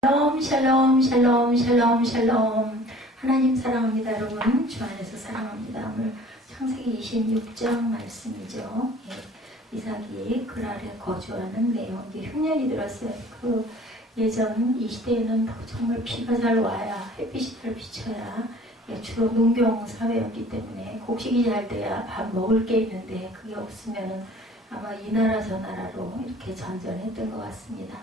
샬롬 샬롬 샬롬 샬롬 샬롬. 하나님 사랑합니다. 여러분 주 안에서 사랑합니다. 오늘 창세기 26장 말씀이죠. 이삭이 그랄에 거주하는 내용. 이게 흉년이 들었어요. 그 예전 이 시대에는 정말 비가 잘 와야, 햇빛이 잘 비쳐야, 주로 농경 사회였기 때문에 곡식이 잘 돼야 밥 먹을 게 있는데 그게 없으면은 아마 이 나라 저 나라로 이렇게 전전했던 것 같습니다.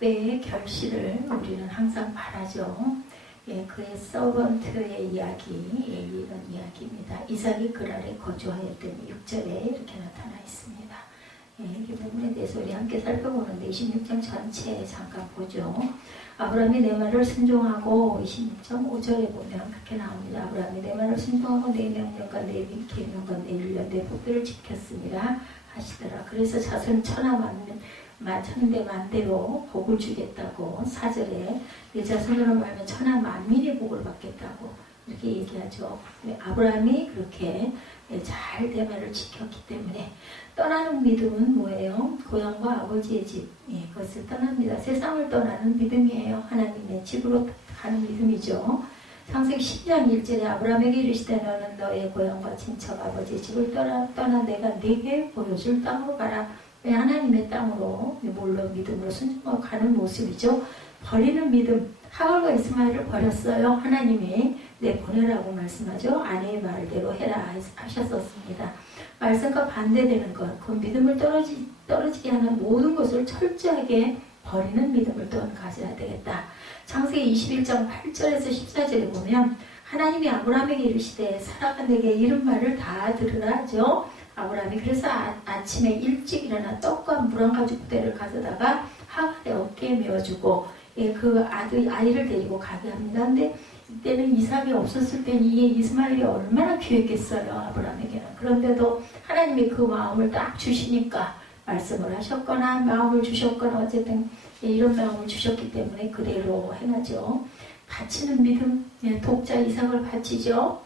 100배의 결실을 우리는 항상 바라죠. 그의 서번트의 이야기, 이런 이야기입니다. 이삭이 그랄에 거주하였더니 6절에 이렇게 나타나 있습니다. 이 부분에 대해서 우리 함께 살펴보는데 26장 전체에 잠깐 보죠. 아브라함이 내 말을 순종하고 26장 5절에 보면 그렇게 나옵니다. 아브라함이 내 말을 순종하고 내 명령과 내 계명과 내 율례 내 법도를 지켰습니다 하시더라. 그래서 자손 천대 만대로 복을 주겠다고 4절에 내 자손으로 말하면 천하 만민의 복을 받겠다고 이렇게 얘기하죠. 아브라함이 그렇게 잘 내 말을 지켰기 때문에 떠나는 믿음은 뭐예요? 고향과 아버지의 집, 그것을 떠납니다. 세상을 떠나는 믿음이에요. 하나님의 집으로 가는 믿음이죠. 창세기 12장 1절에 아브라함에게 이르시되 너는 너의 고향과 친척 아버지의 집을 떠나 내가 네게 보여줄 땅으로 가라. 하나님의 땅으로 물론 믿음으로 순종하고 가는 모습이죠. 버리는 믿음. 하갈과 이스마엘을 버렸어요. 하나님이 보내라고 말씀하죠. 아내의 말대로 해라 하셨었습니다. 말씀과 반대되는 것, 그 믿음을 떨어지게 하는 모든 것을 철저하게 버리는 믿음을 또한 가져야 되겠다. 창세기 21장 8절에서 14절에 보면 하나님이 아브라함에게 이르시되 사라가 내게 이른 말을 다 들으라 하죠. 아브라함이 그래서 아침에 일찍 일어나 떡과 물 한 가지 부대를 가져다가 하갈의 어깨에 메어주고 그 아이를 데리고 가게 합니다. 근데 이때는 이삭이 없었을 때는 이 이스마엘이 얼마나 귀했겠어요. 아브라함에게는. 그런데도 하나님이 그 마음을 딱 주시니까 말씀을 하셨거나 마음을 주셨거나 어쨌든 이런 마음을 주셨기 때문에 그대로 행하죠. 바치는 믿음, 독자 이삭을 바치죠.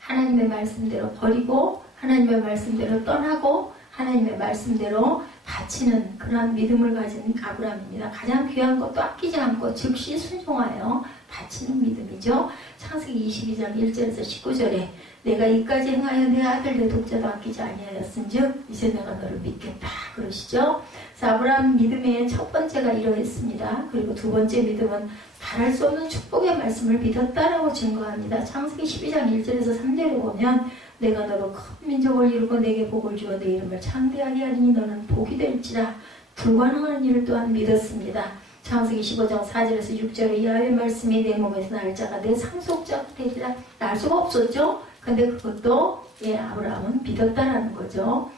하나님의 말씀대로 버리고 하나님의 말씀대로 떠나고 하나님의 말씀대로 바치는 그런 믿음을 가진 아브라함입니다. 가장 귀한 것도 아끼지 않고 즉시 순종하여 바치는 믿음이죠. 창세기 22장 1절에서 19절에 내가 이까지 행하여 내 아들 내 독자도 아끼지 아니하였은즉 이제 내가 너를 믿겠다 그러시죠. 그래서 아브라함 믿음의 첫 번째가 이러했습니다. 그리고 두 번째 믿음은 바랄 수 없는 축복의 말씀을 믿었다라고 증거합니다. 창세기 12장 1절에서 3절에 보면 내가 너로 큰 민족을 이루고 내게 복을 주어 내 이름을 창대하게 하리니 너는 복이 될지라. 불가능한 일을 또한 믿었습니다. 창세기 15장 4절에서 6절에 야훼의 말씀이 내 몸에서 날 자가 내 상속자가 되리라. 날 수가 없었죠. 근데 그것도 아브라함은 믿었다라는 거죠.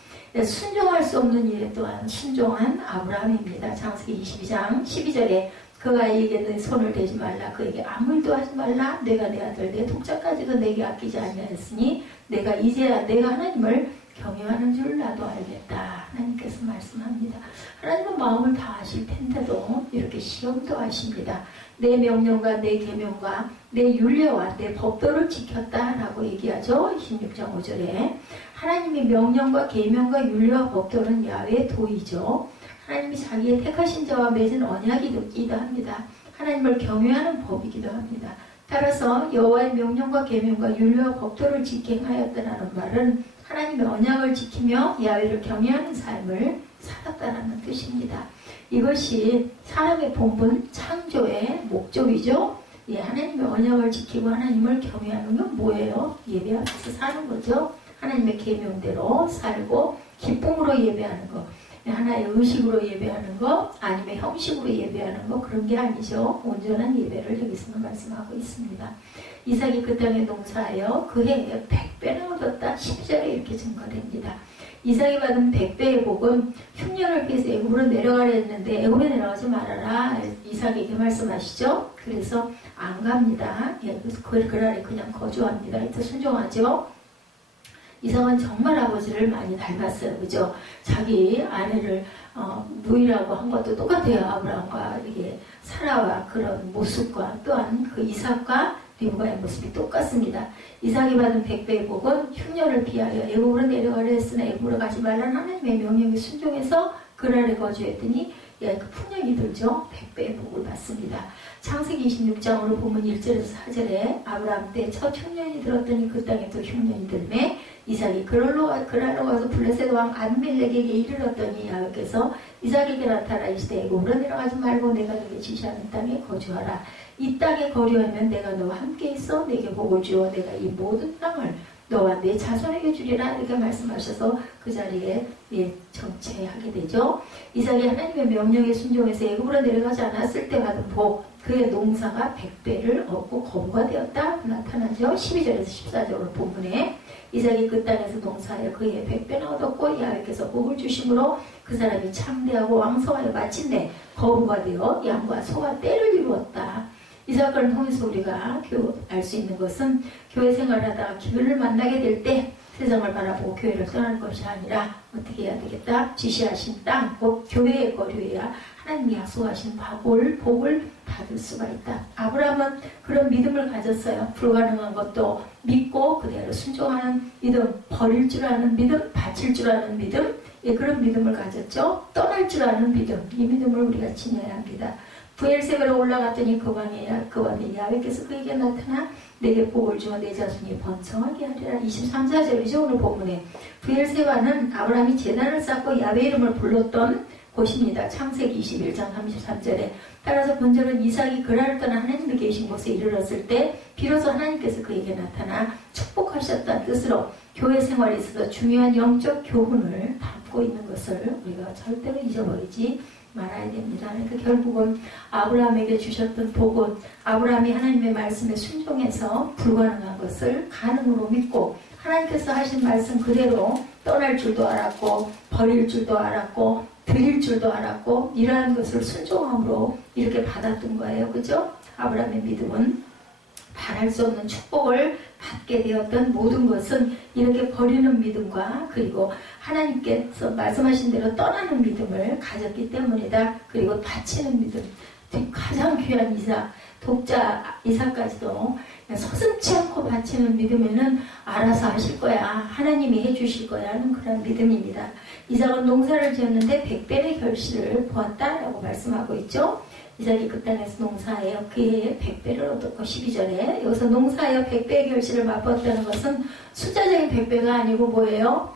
순종할 수 없는 일에 또한 순종한 아브라함입니다. 창세기 22장 12절에 그 아이에게 내 손을 대지 말라. 그에게 아무 일도 하지 말라. 내가 내 아들 내 독자까지도 내게 아끼지 아니하였으니 내가 이제야 내가 하나님을 경외하는 줄 나도 알겠다. 하나님께서 말씀합니다. 하나님은 마음을 다 아실 텐데도 이렇게 시험도 하십니다. 내 명령과 내 계명과 내 율례와 내 법도를 지켰다라고 얘기하죠. 26장 5절에 하나님의 명령과 계명과 율례와 법도는 야훼의 도이죠. 하나님이 자기의 택하신 자와 맺은 언약이기도 합니다. 하나님을 경외하는 법이기도 합니다. 따라서 여호와의 명령과 계명과 율례와 법도를 지켜 행하였다라는 말은 하나님의 언약을 지키며 야훼를 경외하는 삶을 살았다라는 뜻입니다. 이것이 사람의 본분 창조의 목적이죠. 하나님의 언약을 지키고 하나님을 경외하는 건 뭐예요? 예배하면서 사는 거죠. 하나님의 계명대로 살고 기쁨으로 예배하는 거. 하나의 의식으로 예배하는 거 아니면 형식으로 예배하는 거 그런 게 아니죠. 온전한 예배를 여기서는 말씀하고 있습니다. 이삭이 그 땅에 농사하여 그 해에 100배를 얻었다. 10절에 이렇게 증거됩니다. 이삭이 받은 100배의 복은 흉년을 피해서 애굽으로 내려가려 했는데 애굽에 내려가지 말아라. 이삭에게 말씀하시죠. 그래서 안 갑니다. 그래서 그날에 그냥 거주합니다. 이때 순종하죠. 이삭은 정말 아버지를 많이 닮았어요. 그죠? 자기 아내를 누이라고 한 것도 똑같아요. 아브라함과 이게 사라와 그런 모습과 또한 그 이삭과 리브가의 모습이 똑같습니다. 이삭이 받은 100배의 복은 흉년을 피하여 애굽으로 내려가려 했으나 애굽으로 가지 말라는 하나님의 명령에 순종해서 그날에 거주했더니 그 풍년이 들죠. 100배의 복을 받습니다. 창세기 26장으로 보면 1절에서 4절에 아브라함 때 첫 흉년이 들었더니 그 땅에 또 흉년이 들매 이삭이 그랄로 가서 블레셋 왕 아비멜렉에게 이르렀더니 야훼께서 이삭에게 나타나 이르시되 애굽으로 내려가지 말고 내가 너에게 지시하는 땅에 거주하라. 이 땅에 거류하면 내가 너와 함께 있어 내게 복을 주어 내가 이 모든 땅을 너와 내 자손에게 주리라. 이렇게 말씀하셔서 그 자리에 정체하게 되죠. 이삭이 하나님의 명령에 순종해서 애굽으로 내려가지 않았을 때 받은 복, 그의 농사가 100배를 얻고 거부가 되었다 나타나죠. 12절에서 14절 본문에 이삭이 그 땅에서 농사하여 그의 100배나 얻었고 야훼께서 복을 주심으로 그 사람이 창대하고 왕성하여 마침내 거부가 되어 양과 소와 떼를 이루었다. 이 사건을 통해서 우리가 알 수 있는 것은 교회 생활을 하다가 기회를 만나게 될 때 세상을 바라보고 교회를 떠나는 것이 아니라 어떻게 해야 되겠다? 지시하신 땅, 곧 교회의 거류에야 하나님이 약속하신 복을 받을 수가 있다. 아브라함은 그런 믿음을 가졌어요. 불가능한 것도 믿고 그대로 순종하는 믿음, 버릴 줄 아는 믿음, 바칠 줄 아는 믿음, 그런 믿음을 가졌죠. 떠날 줄 아는 믿음, 이 믿음을 우리가 지녀야 합니다. 부엘세바로 올라갔더니 그 왕이 야훼께서 그에게 나타나 내게 복을 주어 내 자손이 번성하게 하리라. 23절이죠. 오늘 본문에 부엘세바는 아브라함이 제단을 쌓고 야훼 이름을 불렀던 곳입니다. 창세기 21장 33절에 따라서 본절은 이삭이 그랄을 떠나 하나님이 계신 곳에 이르렀을 때 비로소 하나님께서 그에게 나타나 축복하셨다는 뜻으로 교회 생활에 있어서 중요한 영적 교훈을 담고 있는 것을 우리가 절대로 잊어버리지 말아야 됩니다. 그러니까 결국은 아브라함에게 주셨던 복은 아브라함이 하나님의 말씀에 순종해서 불가능한 것을 가능으로 믿고 하나님께서 하신 말씀 그대로 떠날 줄도 알았고 버릴 줄도 알았고 드릴 줄도 알았고 이러한 것을 순종함으로 이렇게 받았던 거예요. 그죠? 아브라함의 믿음은 바랄 수 없는 축복을 받게 되었던 모든 것은 이렇게 버리는 믿음과 그리고 하나님께서 말씀하신 대로 떠나는 믿음을 가졌기 때문이다. 그리고 바치는 믿음, 가장 귀한 이삭, 독자 이삭까지도 서슴지 않고 바치는 믿음에는 알아서 하실 거야, 하나님이 해주실 거야 하는 그런 믿음입니다. 이삭은 농사를 지었는데 100배의 결실을 보았다라고 말씀하고 있죠. 이삭이 그 땅에서 농사하여 그의 100배를 얻었고 12절에 여기서 농사하여 100배의 결실을 맛보았다는 것은 숫자적인 100배가 아니고 뭐예요?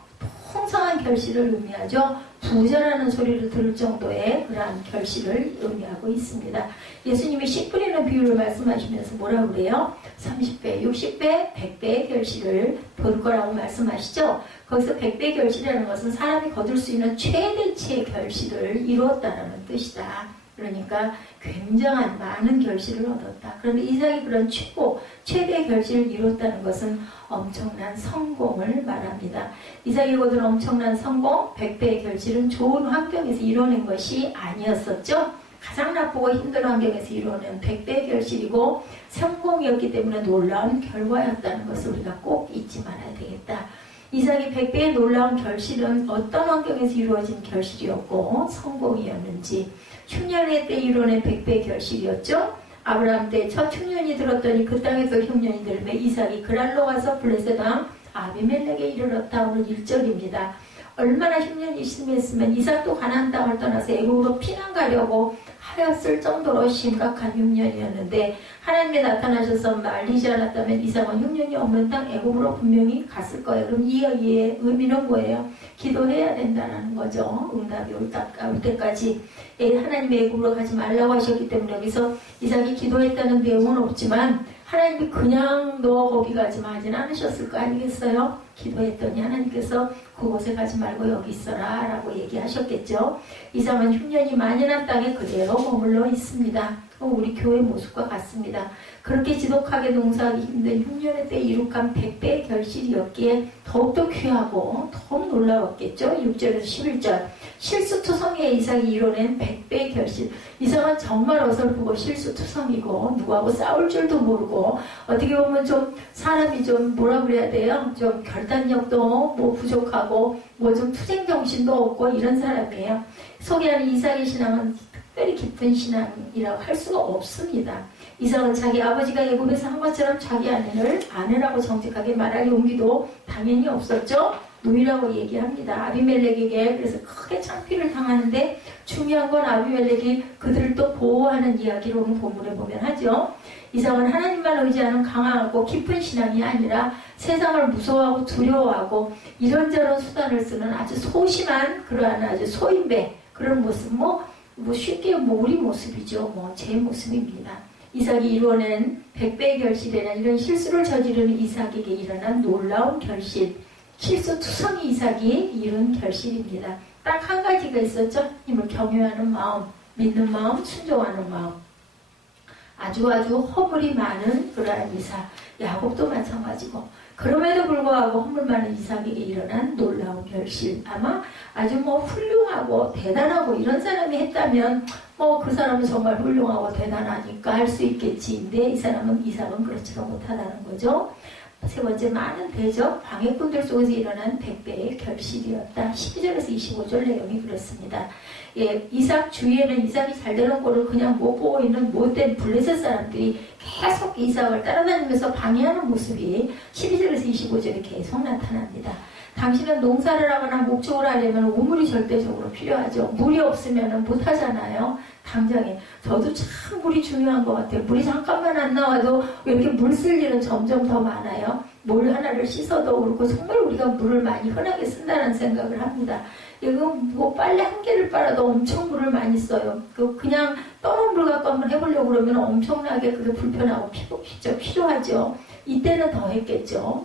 풍성한 결실을 의미하죠. 부자라는 소리를 들을 정도의 그러한 결실을 의미하고 있습니다. 예수님이 씨 뿌리는 비유를 말씀하시면서 뭐라고 그래요? 30배, 60배, 100배의 결실을 볼 거라고 말씀하시죠. 거기서 100배의 결실이라는 것은 사람이 거둘 수 있는 최대치의 결실을 이루었다는 뜻이다. 그러니까 굉장한 많은 결실을 얻었다. 그런데 이삭이 그런 최대의 결실을 이뤘다는 것은 엄청난 성공을 말합니다. 이삭이 거둔 엄청난 성공, 100배의 결실은 좋은 환경에서 이뤄낸 것이 아니었었죠. 가장 나쁘고 힘든 환경에서 이루어낸 100배의 결실이고 성공이었기 때문에 놀라운 결과였다는 것을 우리가 꼭 잊지 말아야 되겠다. 이삭이 100배의 놀라운 결실은 어떤 환경에서 이루어진 결실이었고 성공이었는지, 흉년의 때 이루어낸 100배의 결실이었죠. 아브라함 때 첫 흉년이 들었더니 그 땅에서 흉년이 들매 이삭이 그랄로 와서 블레셋 왕 아비멜렉에 이르렀다. 오늘 1절입니다. 얼마나 흉년이 심했으면 이삭도 가나안 땅을 떠나서 애굽으로 피난 가려고 하였을 정도로 심각한 흉년이었는데 하나님이 나타나셔서 말리지 않았다면 이삭은 흉년이 없는 땅 애굽으로 분명히 갔을 거예요. 그럼 이의 의미는 뭐예요? 기도해야 된다는 거죠. 응답이 올 때까지 하나님이 애굽으로 가지 말라고 하셨기 때문에 여기서 이삭이 기도했다는 내용은 없지만 하나님이 그냥 너 거기 가지 마 하진 않으셨을 거 아니겠어요? 기도했더니 하나님께서 그곳에 가지 말고 여기 있어라 라고 얘기하셨겠죠. 이삭은 흉년이 많이 난 땅에 그대로 머물러 있습니다. 우리 교회 모습과 같습니다. 그렇게 지독하게 농사하기 힘든 흉년의 때 이룩한 100배의 결실이었기에 더욱더 귀하고 더욱 놀라웠겠죠. 6절에서 11절 실수투성이의 이삭이 이뤄낸 100배의 결실. 이삭은 정말 어설프고 실수투성이고 누구하고 싸울 줄도 모르고 어떻게 보면 좀 사람이 좀 뭐라 그래야 돼요? 좀 결단력도 뭐 부족하고 뭐 좀 투쟁정신도 없고 이런 사람이에요. 소개하는 이삭의 신앙은 특별히 깊은 신앙이라고 할 수가 없습니다. 이삭은 자기 아버지가 애굽에서 한 것처럼 자기 아내를 아내라고 정직하게 말할 용기도 당연히 없었죠. 노이라고 얘기합니다. 아비멜렉에게. 그래서 크게 창피를 당하는데 중요한 건 아비멜렉이 그들을 또 보호하는 이야기로 오늘 본문에 보면 하죠. 이삭은 하나님만 의지하는 강하고 깊은 신앙이 아니라 세상을 무서워하고 두려워하고 이런저런 수단을 쓰는 아주 소심한 그러한 아주 소인배 그런 모습 뭐 쉽게 우리 모습이죠. 제 모습입니다. 이삭이 이루어낸 100배의 결실에는 이런 실수를 저지르는 이삭에게 일어난 놀라운 결실, 실수투성이 이삭이 이룬 결실입니다. 딱 한 가지가 있었죠. 힘을 경외하는 마음, 믿는 마음, 순종하는 마음. 아주 허물이 많은 그러한 이삭, 야곱도 마찬가지고 그럼에도 불구하고 허물 많은 이삭에게 일어난 놀라운 결실. 아마 아주 훌륭하고 대단하고 이런 사람이 했다면 그 사람은 정말 훌륭하고 대단하니까 할 수 있겠지. 근데 이삭은 그렇지가 못하다는 거죠. 세 번째, 많은 대적, 방해꾼들 속에서 일어난 100배의 결실이었다. 12절에서 25절 내용이 그렇습니다. 이삭 주위에는 이삭이 잘 되는 꼴을 그냥 못 보고 있는 못된 블레셋 사람들이 계속 이삭을 따라다니면서 방해하는 모습이 12절에서 25절에 계속 나타납니다. 당신은 농사를 하거나 목축을 하려면 우물이 절대적으로 필요하죠. 물이 없으면 못하잖아요. 당장에. 저도 참 물이 중요한 것 같아요. 물이 잠깐만 안 나와도 왜 이렇게 물 쓸 일은 점점 더 많아요. 물 하나를 씻어도 그렇고 정말 우리가 물을 많이 흔하게 쓴다는 생각을 합니다. 이거 빨래 한 개를 빨아도 엄청 물을 많이 써요. 그냥 떠는 물 갖고 한번 해보려고 그러면 엄청나게 그게 불편하고 필요하죠. 이때는 더 했겠죠.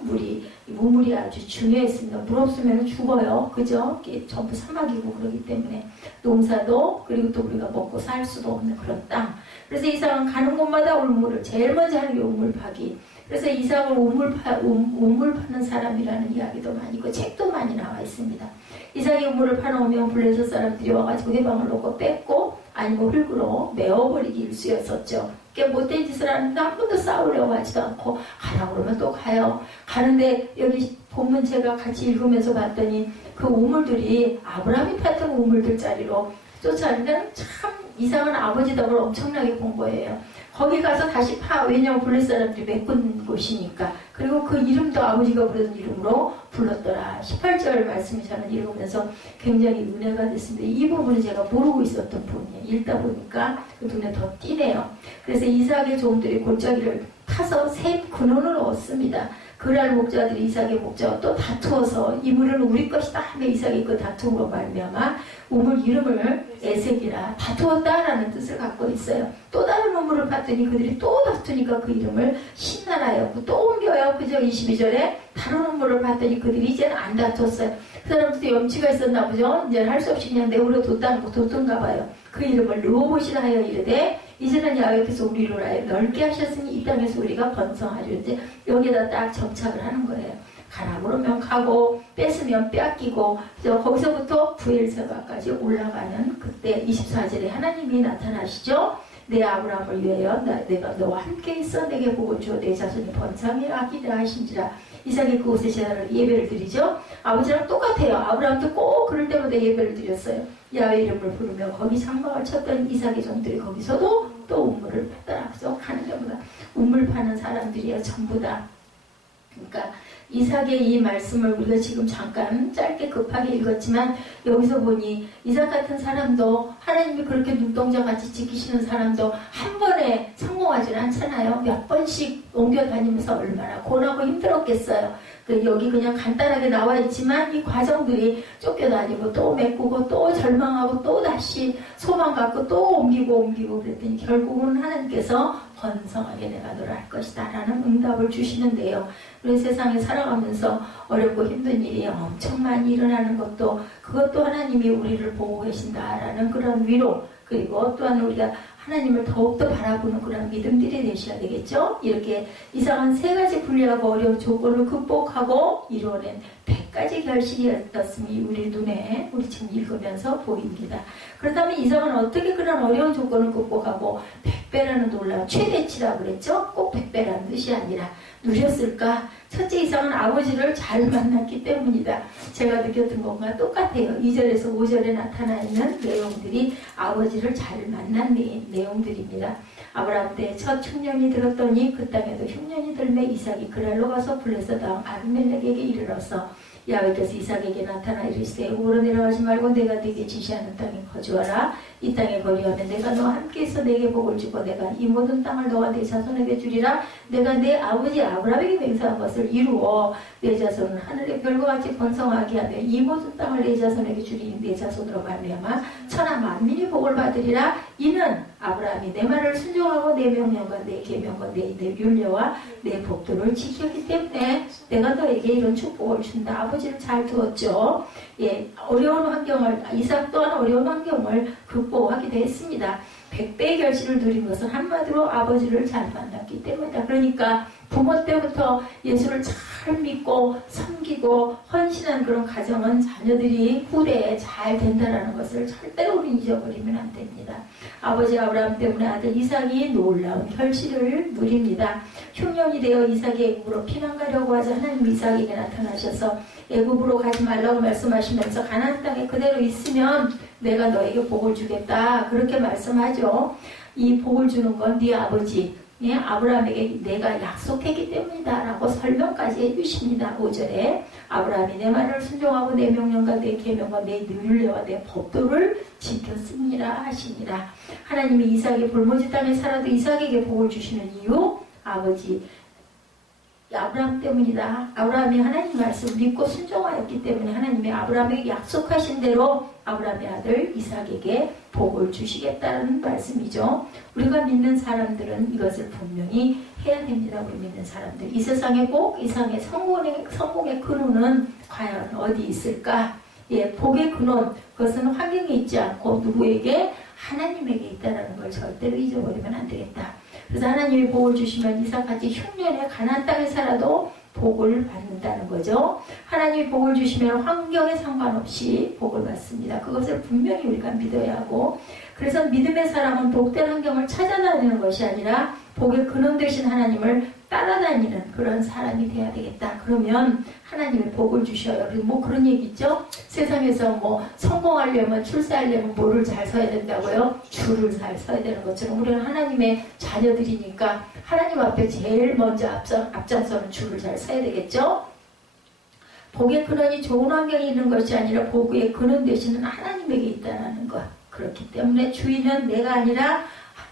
우물이 아주 중요했습니다. 물 없으면 죽어요. 그죠? 전부 사막이고 그러기 때문에 농사도 그리고 또 우리가 먹고 살 수도 없는 그런 땅. 그래서 이삭은 가는 곳마다 우물을 제일 먼저 하는 게 우물 파기. 그래서 이삭을 우물 파는 사람이라는 이야기도 많이 있고 책도 많이 나와 있습니다. 이삭이 우물을 파놓으면 블레셋 사람들이 와가지고 해방을 놓고 뺏고 아니면 흙으로 메워버리기 일쑤였었죠. 못된 짓을 하는데 한 번도 싸우려고 하지도 않고 가라고 그러면 또 가요. 가는데 여기 본문 제가 같이 읽으면서 봤더니 그 우물들이 아브라함이 팠던 우물들 자리로 쫓아가니까 참 이삭은 아버지 덕을 엄청나게 본 거예요. 거기 가서 다시 왜냐면 블레셋 사람들이 메꾼 곳이니까. 그리고 그 이름도 아버지가 부르던 이름으로 불렀더라. 18절 말씀을 저는 읽으면서 굉장히 은혜가 됐습니다. 이 부분을 제가 모르고 있었던 부분이에요. 읽다 보니까 그 눈에 더 띄네요. 그래서 이삭의 종들이 골짜기를 타서 새 근원을 얻습니다. 그날 목자들이 이삭의 목자와 또 다투어서 이 물은 우리 것이다 하며 이삭이 그 다툼으로 말미암아 우물 이름을 에색이라 다투었다라는 뜻을 갖고 있어요. 또 다른 우물을 봤더니 그들이 또 다투니까 그 이름을 신나라였고 또 옮겨요. 그죠? 22절에 다른 우물을 봤더니 그들이 이제는 안 다퉜어요. 그 사람들도 염치가 있었나 보죠. 이제 할 수 없이 그냥 내버려 뒀던가 봐요. 그 이름을 르호봇이라 하여 이르되 이제는 야훼께서 우리를 넓게 하셨으니 이 땅에서 우리가 번성하려. 이제 여기에다 딱 정착을 하는 거예요. 가라 그러면 가고 뺏으면 뺏기고 거기서부터 부엘세바까지 올라가는 그때 24절에 하나님이 나타나시죠. 내 아브라함을 위하여 내가 너와 함께 있어 내게 복을 주어 내 자손이 번성해 아끼리라 하신지라. 이삭이 그곳에 예배를 드리죠. 아버지랑 똑같아요. 아브라함도 꼭 그럴 때마다 예배를 드렸어요. 야훼 이름을 부르며 거기 장막을 쳤던 이삭의 종들이 거기서도 또 우물을 팠더라. 그래서 가는 데보다 우물 파는 사람들이야 전부 다. 그러니까 이삭의 이 말씀을 우리가 지금 잠깐 짧게 급하게 읽었지만 여기서 보니 이삭 같은 사람도 하나님이 그렇게 눈동자같이 지키시는 사람도 한 번에 성공하지는 않잖아요. 몇 번씩 옮겨다니면서 얼마나 고나고 힘들었겠어요. 여기 그냥 간단하게 나와 있지만 이 과정들이 쫓겨다니고 또 메꾸고 또 절망하고 또 다시 소망 갖고 또 옮기고 그랬더니 결국은 하나님께서 번성하게 내가 너를 할 것이다 라는 응답을 주시는데요. 우리 세상에 살아가면서 어렵고 힘든 일이 엄청 많이 일어나는 것도 그것도 하나님이 우리를 보고 계신다라는 그런 위로, 그리고 또한 우리가 하나님을 더욱더 바라보는 그런 믿음들이 되셔야 되겠죠. 이렇게 이상한 세 가지 불리하고 어려운 조건을 극복하고 이루어낸 100가지 결실이었음이 우리 눈에 우리 지금 읽으면서 보입니다. 그렇다면 이삭은 어떻게 그런 어려운 조건을 극복하고 100배라는 놀라운 최대치라고 그랬죠? 꼭 100배라는 뜻이 아니라 누렸을까? 첫째, 이삭은 아버지를 잘 만났기 때문이다. 제가 느꼈던 것과 똑같아요. 2절에서 5절에 나타나 있는 내용들이 아버지를 잘 만난 내용들입니다. 아브라함 때 첫 흉년이 들었더니 그 땅에도 흉년이 들매 이삭이 그랄로 가서 블레셋 왕 아비멜렉에게 이르러서 야훼께서 이삭에게 나타나 이르시되 애굽으로 내려가지 말고 내가 네게 지시하는 땅에 거주하라. 이 땅에 거주하면 내가 너와 함께해서 내게 복을 주고 내가 이 모든 땅을 너와 내 자손에게 주리라. 내가 내 아버지 아브라함에게 맹세한 것을 이루어 내 자손은 하늘의 별과 같이 번성하게 하되 이 모든 땅을 내 자손에게 주리니 내 자손으로 말미암아 천하 만민이 복을 받으리라. 이는 아브라함이 내 말을 순종하고 내 명령과 내 계명과 내 율례와 내 법도를 지켰기 때문에 내가 너에게 이런 축복을 준다. 아버지를 잘 두었죠. 예, 어려운 환경을, 이삭 또한 어려운 환경을 극복하기도 했습니다. 100배의 결실을 누린 것은 한마디로 아버지를 잘 만났기 때문이다. 그러니까 부모 때부터 예수를 잘 믿고 섬기고 헌신한 그런 가정은 자녀들이 후대에 잘 된다는 것을 절대로 우리는 잊어버리면 안 됩니다. 아버지 아브라함 때문에 아들 이삭이 놀라운 결실을 누립니다. 흉년이 되어 이삭이 애굽으로 피난 가려고 하자 하나님 이삭에게 나타나셔서 애굽으로 가지 말라고 말씀하시면서 가나안 땅에 그대로 있으면 내가 너에게 복을 주겠다. 그렇게 말씀하죠. 이 복을 주는 건 네 아버지 아브라함에게 내가 약속했기 때문이다 라고 설명까지 해주십니다. 5절에 아브라함이 내 말을 순종하고 내 명령과 내 계명과 내 율례와 내 법도를 지켰습니다 하시니라. 하나님이 이삭의 볼모지 땅에 살아도 이삭에게 복을 주시는 이유 아버지 아브라함 때문이다. 아브라함이 하나님 말씀을 믿고 순종하였기 때문에 하나님이 아브라함에게 약속하신 대로 아브라함의 아들 이삭에게 복을 주시겠다는 말씀이죠. 우리가 믿는 사람들은 이것을 분명히 해야 됩니다. 우리 믿는 사람들. 이 세상의 복, 이 세상의 성공의 근원은 과연 어디 있을까? 예, 복의 근원, 그것은 환경에 있지 않고 누구에게? 하나님에게 있다는 걸 절대로 잊어버리면 안 되겠다. 그래서 하나님이 복을 주시면 이삭같이 흉년에 가나안 땅에 살아도 복을 받는다는 거죠. 하나님이 복을 주시면 환경에 상관없이 복을 받습니다. 그것을 분명히 우리가 믿어야 하고, 그래서 믿음의 사람은 복된 환경을 찾아다니는 것이 아니라 복의 근원 되신 하나님을 따라다니는 그런 사람이 돼야 되겠다. 그러면 하나님이 복을 주셔요. 그리고 뭐 그런 얘기 있죠? 세상에서 뭐 성공하려면, 출세하려면 뭐를 잘 서야 된다고요? 줄을 잘 서야 되는 것처럼 우리는 하나님의 자녀들이니까 하나님 앞에 제일 먼저 앞장서는 줄을 잘 서야 되겠죠? 복의 근원이 좋은 환경에 있는 것이 아니라 복의 근원 되시는 하나님에게 있다는 것. 그렇기 때문에 주인은 내가 아니라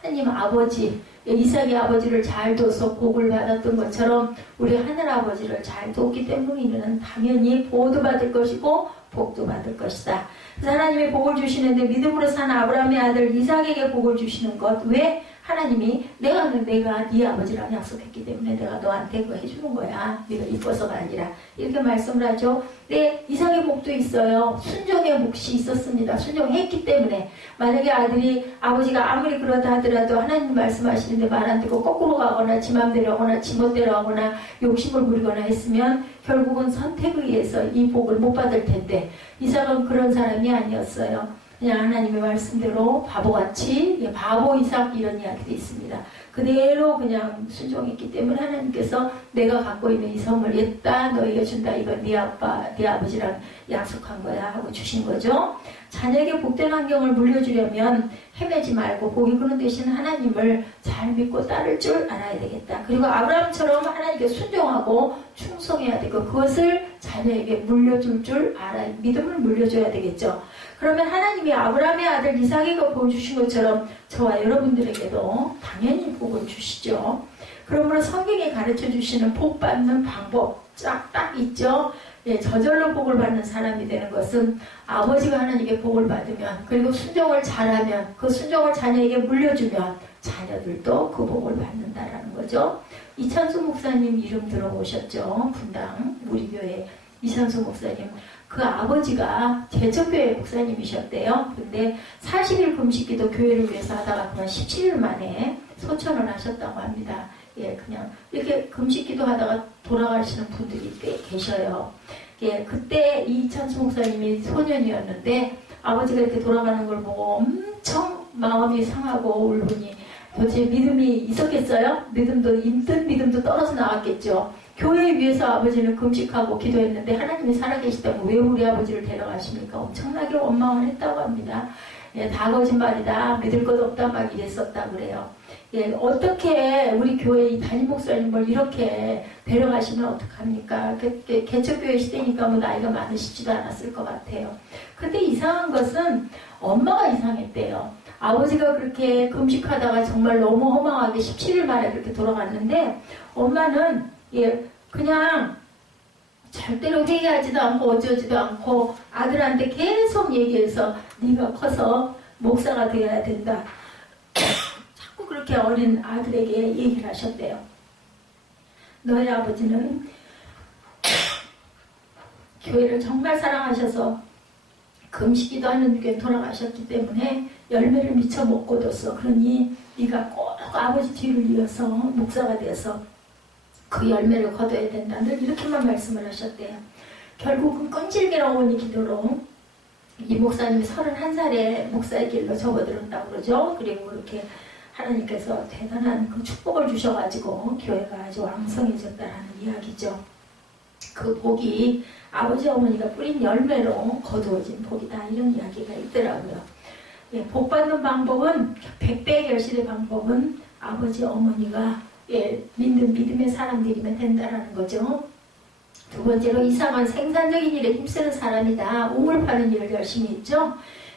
하나님 아버지, 이삭의 아버지를 잘 둬서 복을 받았던 것처럼 우리 하늘 아버지를 잘 뒀기 때문에 우리는 당연히 보호도 받을 것이고 복도 받을 것이다. 그래서 하나님이 복을 주시는데 믿음으로 사는 아브라함의 아들 이삭에게 복을 주시는 것. 왜? 하나님이 내가 네 아버지랑 약속했기 때문에 내가 너한테 그거 해주는 거야. 네가 이뻐서가 아니라. 이렇게 말씀을 하죠. 네, 이삭의 복도 있어요. 순종의 몫이 있었습니다. 순종했기 때문에. 만약에 아들이 아버지가 아무리 그러다 하더라도 하나님 말씀하시는데 말 안 듣고 거꾸로 가거나 지 맘대로 하거나 지 멋대로 하거나 욕심을 부리거나 했으면 결국은 선택에 의해서 이 복을 못 받을 텐데 이삭은 그런 사람이 아니었어요. 그냥 하나님의 말씀대로 바보같이 바보 이삭 이런 이야기도 있습니다. 그대로 그냥 순종했기 때문에 하나님께서 내가 갖고 있는 이 선물 얘다 너에게 준다. 이건 네 아빠, 네 아버지랑 약속한 거야 하고 주신 거죠. 자녀에게 복된 환경을 물려주려면 헤매지 말고 복이 근원 되신 하나님을 잘 믿고 따를 줄 알아야 되겠다. 그리고 아브라함처럼 하나님께 순종하고 충성해야 되고 그것을 자녀에게 물려줄 줄 알아야 믿음을 물려줘야 되겠죠. 그러면 하나님이 아브라함의 아들 이삭에게 복을 주신 것처럼 저와 여러분들에게도 당연히 복을 주시죠. 그러므로 성경에 가르쳐 주시는 복 받는 방법 딱 있죠. 예, 저절로 복을 받는 사람이 되는 것은 아버지가 하나님께 복을 받으면 그리고 순종을 잘하면 그 순종을 자녀에게 물려주면 자녀들도 그 복을 받는다라는 거죠. 이찬수 목사님 이름 들어보셨죠? 분당 우리 교회 이찬수 목사님. 그 아버지가 제천교회 목사님이셨대요. 근데 40일 금식기도 교회를 위해서 하다가 그만 17일 만에 소천을 하셨다고 합니다. 예, 그냥 이렇게 금식기도 하다가 돌아가시는 분들이 꽤 계셔요. 예, 그때 이찬수 목사님이 소년이었는데 아버지가 이렇게 돌아가는 걸 보고 엄청 마음이 상하고 울분이 도대체 믿음이 있었겠어요? 있던 믿음도 떨어져 나왔겠죠. 교회 위해서 아버지는 금식하고 기도했는데 하나님이 살아계시다고 왜 우리 아버지를 데려가십니까? 엄청나게 원망을 했다고 합니다. 예, 다 거짓말이다. 믿을 것 없다. 막 이랬었다 그래요. 예, 어떻게 우리 교회 이 담임 목사님을 이렇게 데려가시면 어떡합니까? 개척교회 시대니까 뭐 나이가 많으시지도 않았을 것 같아요. 근데 이상한 것은 엄마가 이상했대요. 아버지가 그렇게 금식하다가 정말 너무 허망하게 17일 만에 그렇게 돌아갔는데 엄마는 예, 그냥 절대로 회개하지도 않고 어쩌지도 않고 아들한테 계속 얘기해서 네가 커서 목사가 되어야 된다. 자꾸 그렇게 어린 아들에게 얘기를 하셨대요. 너희 아버지는 교회를 정말 사랑하셔서 금식기도 하는 중에 돌아가셨기 때문에 열매를 미처 못 거뒀어. 그러니 네가 꼭 아버지 뒤를 이어서 목사가 돼서 그 열매를 거둬야 된다. 늘 이렇게만 말씀을 하셨대요. 결국은 끈질긴 어머니 기도로 이 목사님이 31살에 목사의 길로 접어들었다고 그러죠. 그리고 이렇게 하나님께서 대단한 그 축복을 주셔가지고 교회가 아주 왕성해졌다라는 이야기죠. 그 복이 아버지 어머니가 뿌린 열매로 거두어진 복이다. 이런 이야기가 있더라고요. 예, 복 받는 방법은 100배의 결실의 방법은 아버지 어머니가 예, 믿는 믿음의 사람들이면 된다라는 거죠. 두 번째로 이상한 생산적인 일에 힘쓰는 사람이다. 우물 파는 일을 열심히 했죠.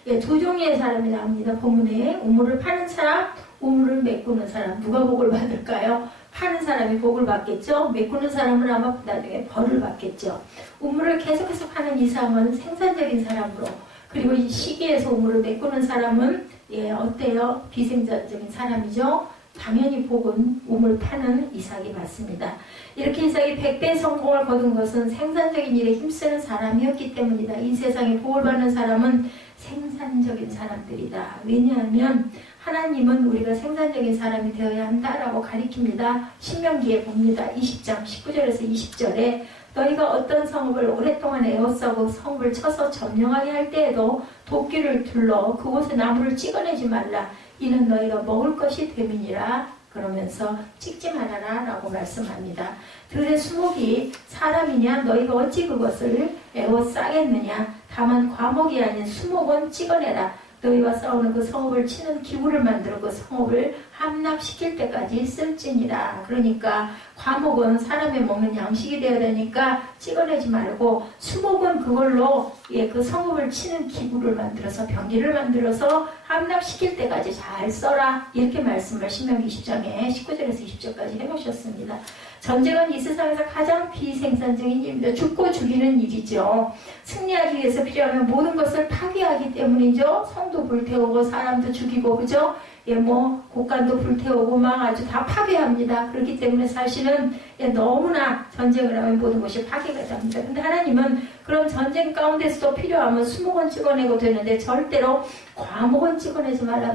예, 두 종류의 사람이 나옵니다. 본문에 우물을 파는 사람, 우물을 메꾸는 사람. 누가 복을 받을까요? 파는 사람이 복을 받겠죠. 메꾸는 사람은 아마 나중에 벌을 받겠죠. 우물을 계속해서 파는 이 사람은 생산적인 사람으로, 그리고 이 시기에서 우물을 메꾸는 사람은 예, 어때요? 비생산적인 사람이죠. 당연히 복은 우물 파는 이삭이 맞습니다. 이렇게 이삭이 100배 성공을 거둔 것은 생산적인 일에 힘쓰는 사람이었기 때문이다. 이 세상에 복을 받는 사람은 생산적인 사람들이다. 왜냐하면 하나님은 우리가 생산적인 사람이 되어야 한다라고 가리킵니다. 신명기에 봅니다. 20장 19절에서 20절에 너희가 어떤 성읍을 오랫동안 에워싸고 성읍을 쳐서 점령하게 할 때에도 도끼를 둘러 그곳에 나무를 찍어내지 말라. 이는 너희가 먹을 것이 됨이니라. 그러면서 찍지 말아라 라고 말씀합니다. 들의 수목이 사람이냐? 너희가 어찌 그것을 에워싸겠느냐? 다만 과목이 아닌 수목은 찍어내라. 너희와 싸우는 그 성읍을 치는 기구를 만들어 그 성읍을 함락시킬 때까지 쓸지니라. 그러니까 과목은 사람이 먹는 양식이 되어야 되니까 찍어내지 말고, 수목은 그걸로 예, 그 성읍을 치는 기구를 만들어서 병기를 만들어서 함락시킬 때까지 잘 써라. 이렇게 말씀을 신명기 20장에 19절에서 20절까지 해놓으셨습니다. 전쟁은 이 세상에서 가장 비생산적인 일입니다. 죽고 죽이는 일이죠. 승리하기 위해서 필요하면 모든 것을 파괴하기 때문이죠. 성도 불태우고 사람도 죽이고, 그죠? 예, 뭐 곳간도 불태우고 막 아주 다 파괴합니다. 그렇기 때문에 사실은 예, 너무나 전쟁을 하면 모든 것이 파괴가 됩니다. 근데 하나님은 그런 전쟁 가운데서도 필요하면 수목은 찍어내고 되는데 절대로 과목은 찍어내지 말라.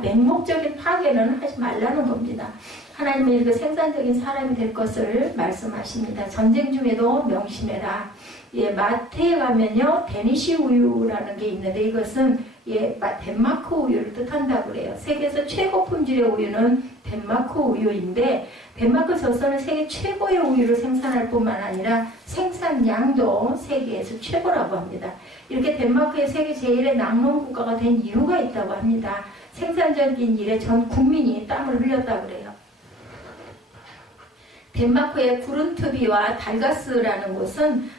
맹목적인 파괴는 하지 말라는 겁니다. 하나님은 이렇게 생산적인 사람이 될 것을 말씀하십니다. 전쟁 중에도 명심해라. 예, 마태에 가면요, 데니시 우유라는 게 있는데 이것은 예, 덴마크 우유를 뜻한다고 그래요. 세계에서 최고 품질의 우유는 덴마크 우유인데, 덴마크 저선은 세계 최고의 우유를 생산할 뿐만 아니라 생산량도 세계에서 최고라고 합니다. 이렇게 덴마크의 세계 제1의 낙농 국가가 된 이유가 있다고 합니다. 생산적인 일에 전 국민이 땀을 흘렸다고 그래요. 덴마크의 구른트비와 달가스라는 곳은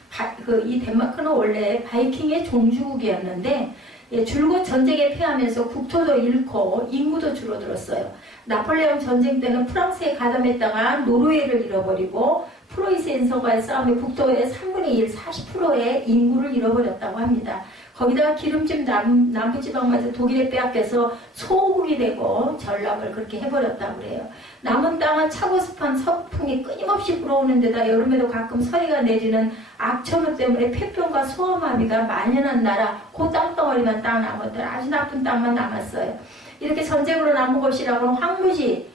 이 덴마크는 원래 바이킹의 종주국이었는데 예, 줄곧 전쟁에 패하면서 국토도 잃고 인구도 줄어들었어요. 나폴레옹 전쟁 때는 프랑스에 가담했다가 노르웨이를 잃어버리고 프로이센서과의 싸움에 국토의 3분의 1, 40%의 인구를 잃어버렸다고 합니다. 거기다가 기름진 남부지방마저 독일에 빼앗겨서 소국이 되고 전락을 그렇게 해버렸다고 그래요. 남은 땅은 차고 습한 서풍이 끊임없이 불어오는 데다 여름에도 가끔 서리가 내리는 악천후 때문에 폐병과 소아마비가 만연한 나라, 그 땅덩어리만 딱 남았더라. 아주 나쁜 땅만 남았어요. 이렇게 전쟁으로 남은 것이라고는 황무지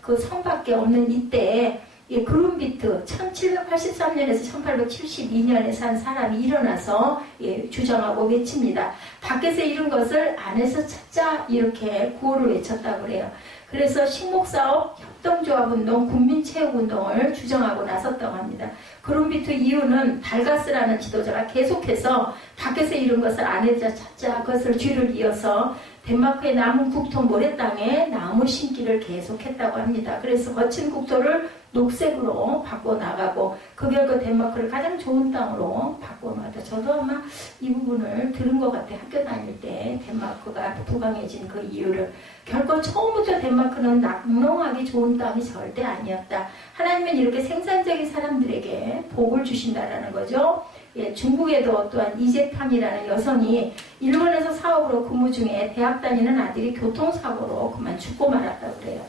그 성밖에 없는 이때에 예, 그룬비트 1783년에서 1872년에 산 사람이 일어나서 예, 주장하고 외칩니다. 밖에서 이룬 것을 안에서 찾자, 이렇게 구호를 외쳤다고 그래요. 그래서 식목사업, 협동조합운동, 국민체육운동을 주장하고 나섰다고 합니다. 그룬비트 이유는 달가스라는 지도자가 계속해서 밖에서 이룬 것을 안에서 찾자, 그것을 뒤를 이어서 덴마크의 남은 국토 모래 땅에 나무 심기를 계속했다고 합니다. 그래서 거친 국토를 녹색으로 바꿔나가고 그 결과 덴마크를 가장 좋은 땅으로 바꿔나가다. 저도 아마 이 부분을 들은 것 같아요. 학교 다닐 때 덴마크가 부강해진 그 이유를. 결코 처음부터 덴마크는 낙농하기 좋은 땅이 절대 아니었다. 하나님은 이렇게 생산적인 사람들에게 복을 주신다라는 거죠. 예, 중국에도 또한 이재팜이라는 여성이 일본에서 사업으로 근무 중에 대학 다니는 아들이 교통사고로 그만 죽고 말았다고 그래요.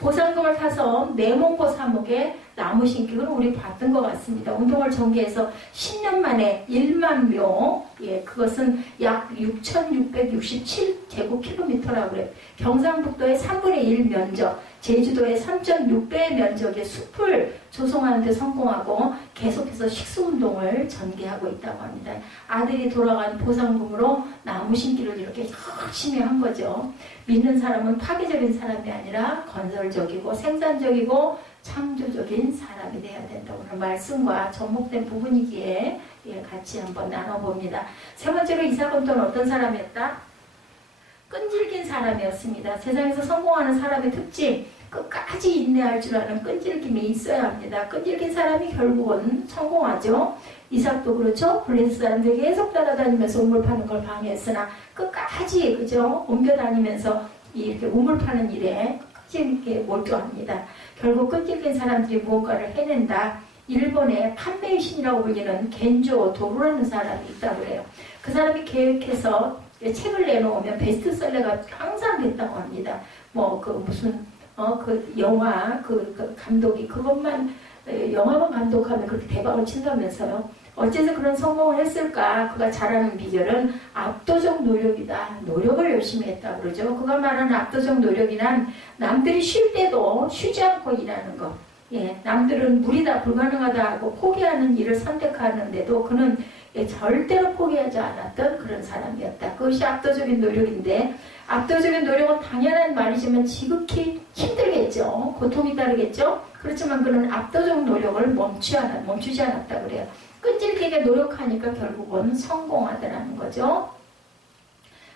보상금을 타서 내몽고 사목에 나무 심기를 우리 봤던 것 같습니다. 운동을 전개해서 10년 만에 1만 묘, 예, 그것은 약 6,667제곱킬로미터라고 그래요. 경상북도의 3분의 1 면적, 제주도의 3.6배의 면적의 숲을 조성하는 데 성공하고 계속해서 식수운동을 전개하고 있다고 합니다. 아들이 돌아간 보상금으로 나무 심기를 이렇게 열심히 한 거죠. 믿는 사람은 파괴적인 사람이 아니라 건설적이고 생산적이고 창조적인 사람이 되어야 된다. 오늘 말씀과 접목된 부분이기에 같이 한번 나눠봅니다. 세 번째로 이삭은 또 어떤 사람이었다? 끈질긴 사람이었습니다. 세상에서 성공하는 사람의 특징, 끝까지 인내할 줄 아는 끈질김이 있어야 합니다. 끈질긴 사람이 결국은 성공하죠. 이삭도 그렇죠. 블레셋 사람들이 계속 따라다니면서 우물 파는 걸 방해했으나 끝까지 그죠 옮겨 다니면서 이렇게 우물 파는 일에 끝까지 이렇게 몰두합니다. 결국 끈질긴 사람들이 무언가를 해낸다. 일본의 판매의 신이라고 불리는 겐조 도루라는 사람이 있다고 해요. 그 사람이 계획해서 책을 내놓으면 베스트셀러가 항상 됐다고 합니다. 뭐 그 무슨 그 영화 그 감독이 그것만 영화만 감독하면 그렇게 대박을 친다면서요. 어째서 그런 성공을 했을까? 그가 잘하는 비결은 압도적 노력이다. 노력을 열심히 했다 그러죠. 그가 말하는 압도적 노력이란 남들이 쉴 때도 쉬지 않고 일하는 것. 예, 남들은 무리다 불가능하다 하고 포기하는 일을 선택하는데도 그는 절대로 포기하지 않았던 그런 사람이었다. 그것이 압도적인 노력인데 압도적인 노력은 당연한 말이지만 지극히 힘들겠죠. 고통이 따르겠죠. 그렇지만 그는 압도적 노력을 멈추지 않았다 그래요. 끈질기게 노력하니까 결국은 성공하더라는 거죠.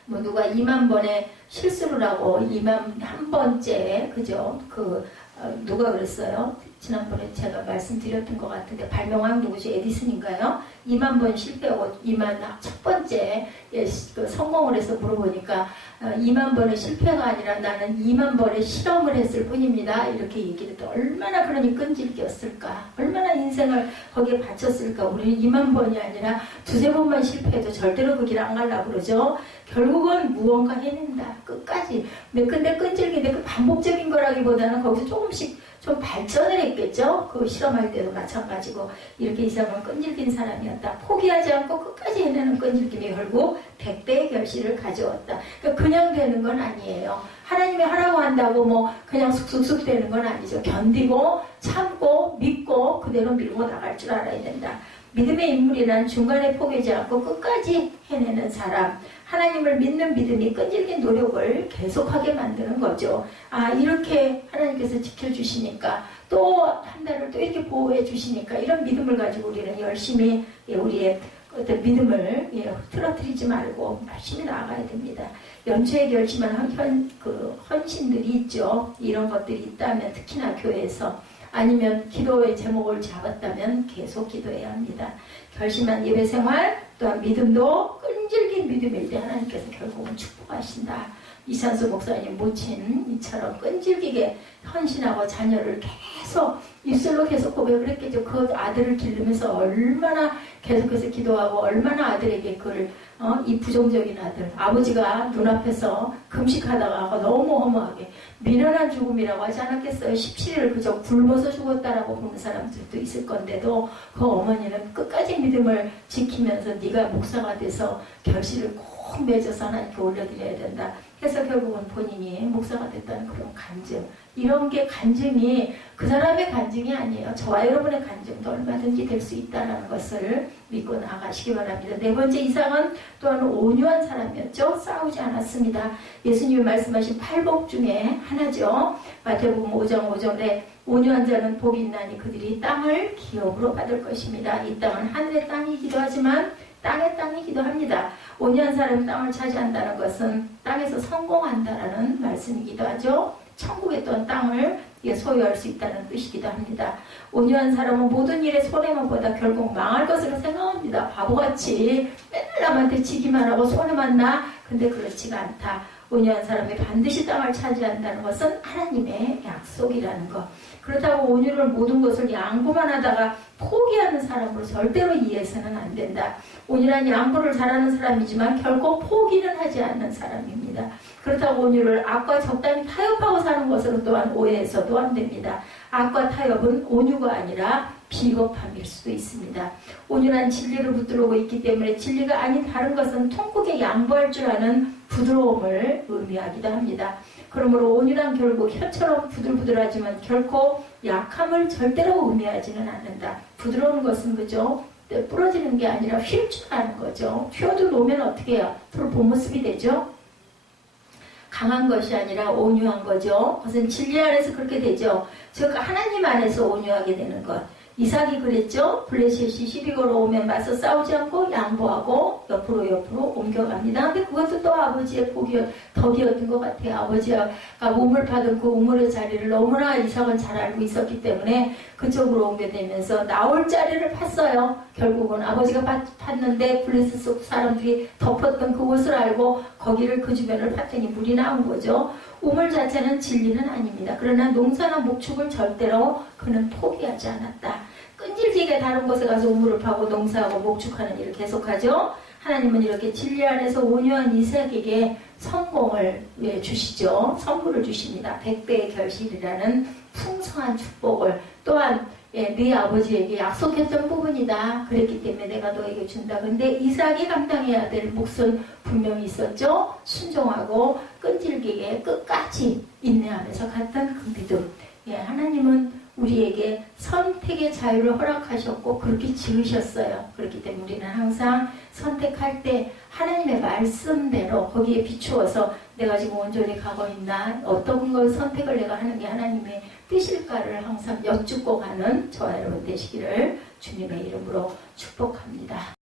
뭐 누가 2만 번의 실수를 하고 2만 한 번째 그죠? 누가 그랬어요? 지난번에 제가 말씀드렸던 것 같은데 발명왕 누구죠? 에디슨인가요? 2만 번 실패하고 2만 첫 번째 성공을 해서 물어보니까 2만 번의 실패가 아니라 나는 2만 번의 실험을 했을 뿐입니다. 이렇게 얘기를 했더 얼마나 그러니 끈질겼을까? 얼마나 인생을 거기에 바쳤을까? 우리는 2만 번이 아니라 두세 번만 실패해도 절대로 그 길 안 가려고 그러죠. 결국은 무언가 해낸다. 끝까지. 근데 끈질긴데 그 반복적인 거라기보다는 거기서 조금씩 좀 발전을 했겠죠. 그 실험할 때도 마찬가지고 이렇게 이삭은 끈질긴 사람이었다. 포기하지 않고 끝까지 해내는 끈질김이 결국 100배의 결실을 가져왔다. 그러니까 그냥 되는 건 아니에요. 하나님이 하라고 한다고 뭐 그냥 쑥쑥쑥 되는 건 아니죠. 견디고 참고 믿고 그대로 밀고 나갈 줄 알아야 된다. 믿음의 인물이란 중간에 포기하지 않고 끝까지 해내는 사람. 하나님을 믿는 믿음이 끈질긴 노력을 계속하게 만드는 거죠. 아, 이렇게 하나님께서 지켜주시니까 또 한 달을 또 이렇게 보호해 주시니까 이런 믿음을 가지고 우리는 열심히 우리의 어떤 믿음을 흐트러뜨리지 말고 열심히 나아가야 됩니다. 연초에 결심한 헌신들이 있죠. 이런 것들이 있다면 특히나 교회에서 아니면 기도의 제목을 잡았다면 계속 기도해야 합니다. 결심한 예배생활 또한 믿음도 끈질긴 믿음일 때 하나님께서 결국은 축복하신다. 이산수 목사님 모친 이처럼 끈질기게 헌신하고 자녀를 계속 입술로 계속 고백을 했겠죠. 그 아들을 기르면서 얼마나 계속해서 기도하고 얼마나 아들에게 이 부정적인 아들 아버지가 눈앞에서 금식하다가 너무 허무하게 미련한 죽음이라고 하지 않았겠어요. 17일을 그저 굶어서 죽었다라고 보는 사람들도 있을 건데도 그 어머니는 끝까지 믿음을 지키면서 네가 목사가 돼서 결실을 꼭 맺어서 하나님께 올려드려야 된다. 해서 결국은 본인이 목사가 됐다는 그런 간증. 이런 게 간증이 그 사람의 간증이 아니에요. 저와 여러분의 간증도 얼마든지 될 수 있다는 것을 믿고 나가시기 바랍니다. 네 번째 이삭은 또한 온유한 사람이었죠. 싸우지 않았습니다. 예수님이 말씀하신 팔복 중에 하나죠. 마태복음 5장 5절에 온유한 자는 복이 있나니 그들이 땅을 기업으로 받을 것입니다. 이 땅은 하늘의 땅이기도 하지만 땅의 땅이기도 합니다. 온유한 사람이 땅을 차지한다는 것은 땅에서 성공한다라는 말씀이기도 하죠. 천국의 또한 땅을 소유할 수 있다는 뜻이기도 합니다. 온유한 사람은 모든 일에 손해만 보다 결국 망할 것으로 생각합니다. 바보같이 맨날 남한테 지기만 하고 손해만 나. 근데 그렇지가 않다. 온유한 사람이 반드시 땅을 차지한다는 것은 하나님의 약속이라는 것. 그렇다고 온유를 모든 것을 양보만 하다가 포기하는 사람으로 절대로 이해해서는 안 된다. 온유란 양보를 잘하는 사람이지만 결코 포기는 하지 않는 사람입니다. 그렇다고 온유를 악과 적당히 타협하고 사는 것으로 또한 오해해서도 안 됩니다. 악과 타협은 온유가 아니라 비겁함일 수도 있습니다. 온유란 진리를 붙들고 있기 때문에 진리가 아닌 다른 것은 통곡에 양보할 줄 아는 부드러움을 의미하기도 합니다. 그러므로 온유란 결국 혀처럼 부들부들하지만 결코 약함을 절대로 의미하지는 않는다. 부드러운 것은 그죠? 부러지는 게 아니라 휠 줄 아는 거죠. 휘어도 놓으면 어떻게 해요? 서로 본 모습이 되죠? 강한 것이 아니라 온유한 거죠. 그것은 진리 안에서 그렇게 되죠. 즉 하나님 안에서 온유하게 되는 것. 이삭이 그랬죠. 블레셋이 시비 걸어오면 맞서 싸우지 않고 양보하고 옆으로 옮겨갑니다. 근데 그것도 또 아버지의 덕이었던 것 같아요. 아버지가 우물 파던 그 우물의 자리를 너무나 이삭은 잘 알고 있었기 때문에 그쪽으로 옮겨되면서 나올 자리를 팠어요. 결국은 아버지가 팠는데 블레셋 속 사람들이 덮었던 그곳을 알고 거기를 그 주변을 팠더니 물이 나온 거죠. 우물 자체는 진리는 아닙니다. 그러나 농사나 목축을 절대로 그는 포기하지 않았다. 끈질기게 다른 곳에 가서 우물을 파고 농사하고 목축하는 일을 계속하죠. 하나님은 이렇게 진리 안에서 온유한 이삭에게 성공을 주시죠. 선물을 주십니다. 100배의 결실이라는 풍성한 축복을 또한 네 아버지에게 약속했던 부분이다. 그랬기 때문에 내가 너에게 준다. 근데 이삭이 감당해야 될 몫은 분명히 있었죠. 순종하고 끈질기게 끝까지 인내하면서 갔던 그 믿음. 하나님은 우리에게 선택의 자유를 허락하셨고 그렇게 지으셨어요. 그렇기 때문에 우리는 항상 선택할 때 하나님의 말씀대로 거기에 비추어서 내가 지금 온전히 가고 있나, 어떤 걸 선택을 내가 하는 게 하나님의 뜻일까를 항상 여쭙고 가는 저와 여러분 되시기를 주님의 이름으로 축복합니다.